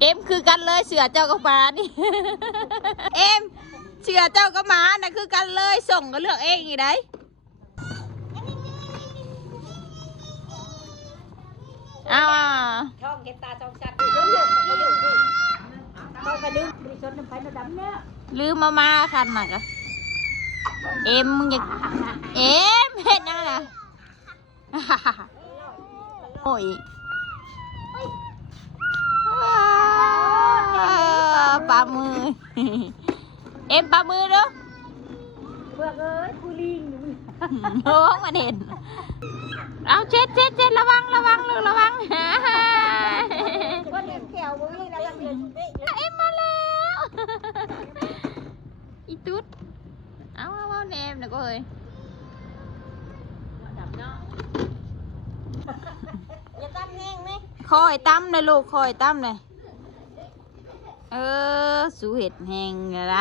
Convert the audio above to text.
เอ็มคือกันเลยเสือเจ้ากับหมานี่เอ็มเสือเจ้ากับหมาน่ะคือกันเลยส่งก็เลือกเองอีกได้อ้าวช่องเห็นตาช่องชัดเรื่องเรื่องเขาอยู่พี่เขากระดึงบริสุทธิ์น้ำไผ่น้ำดำเนี่ยลืมมาคันน่ะกะเอ็มมึงอยากเอ็มเห็นยังไงนะโอ้ยปลามือเอ็มปลามือเด้อเพื่อเอ้ยคุลิงโอ้มันเห็นเอาเช็ดระวังลูกระวังคนเห็นแขวบ่มีแล้วยังเดินเอ็มมาแล้วอีตุ๊ดเอาเนมนะก็เฮ้ยอย่าตั้มแห้งไหมคอยตั้มเลยลูกคอยตั้มเลยสู้เห็ดแห้งอะไร